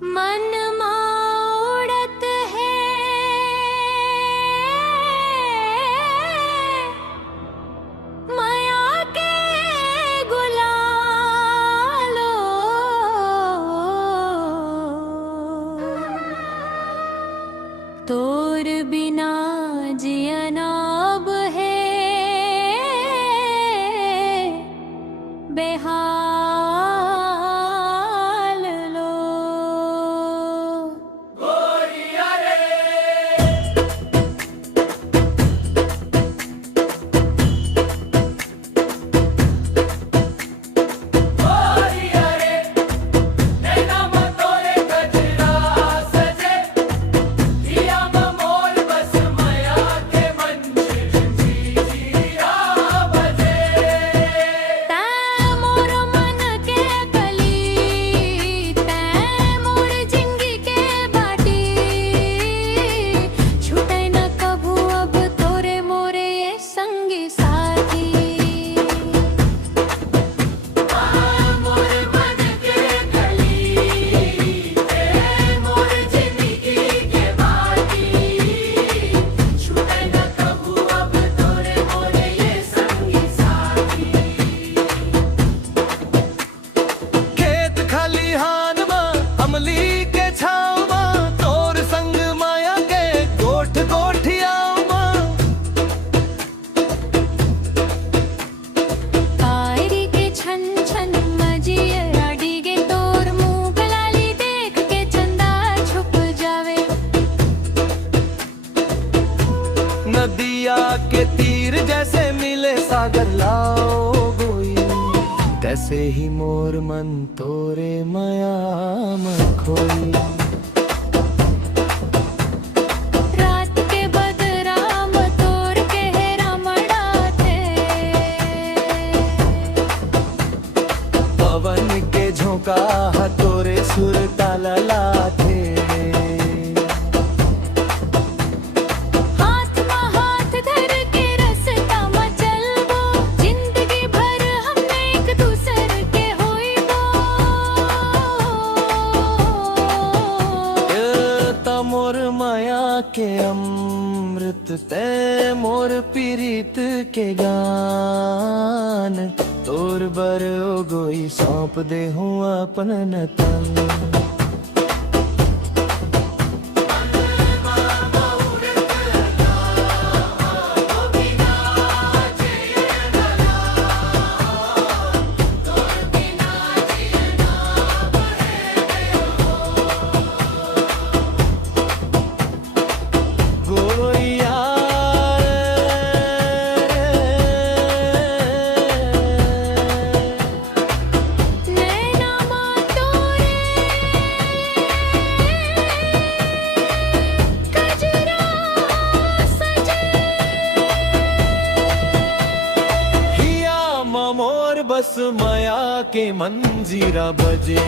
मन उड़त है माया के गुलालो, तोर बिना जियना अब है बेहाल लो। गोरिया रे गोरिया रे नैना मतोरे गजरा सजे, दिया मोर बस माया के मंच जीरा बजे। तै मोर मन के कली, तै मोर जिंदगी के बाटी, छूटे न कभू अब तोरे मोरे ये संगी साथी। मोर मन के कली, तै मोर जिंदगी के बाटी, छूटे न कभू अब तोरे मोरे ये संगी साथी। खेत खलिहान मां अमली के छाव मां, तोर संग माया के गोठ गोठियाव मां। कायरी के छन छन मजिया डिगे, तोर मुंह गलाली देख के चंदा छुप जावे। नदिया के तीर जैसे मिले सागर लाओ गोई, तैसे ही मोर मन तोरे माया में खोई। रात के बदराम तोर केहरा मड़ा थे, पवन के झोंका तोरे सुर ताला लाथे। हाथ में हाथ धर के रस्ता में चलबो, जिंदगी भर हमने एक दूसर के होइबो। ता मोर माया के अमृत ते मोर पीरित के गान, तोर बर ओ गोई सौंप दे हूँ अपन तन। गोरिया नैना मां तोरे गजरा सजे, हिया मोर बस माया के मंजीरा बजे।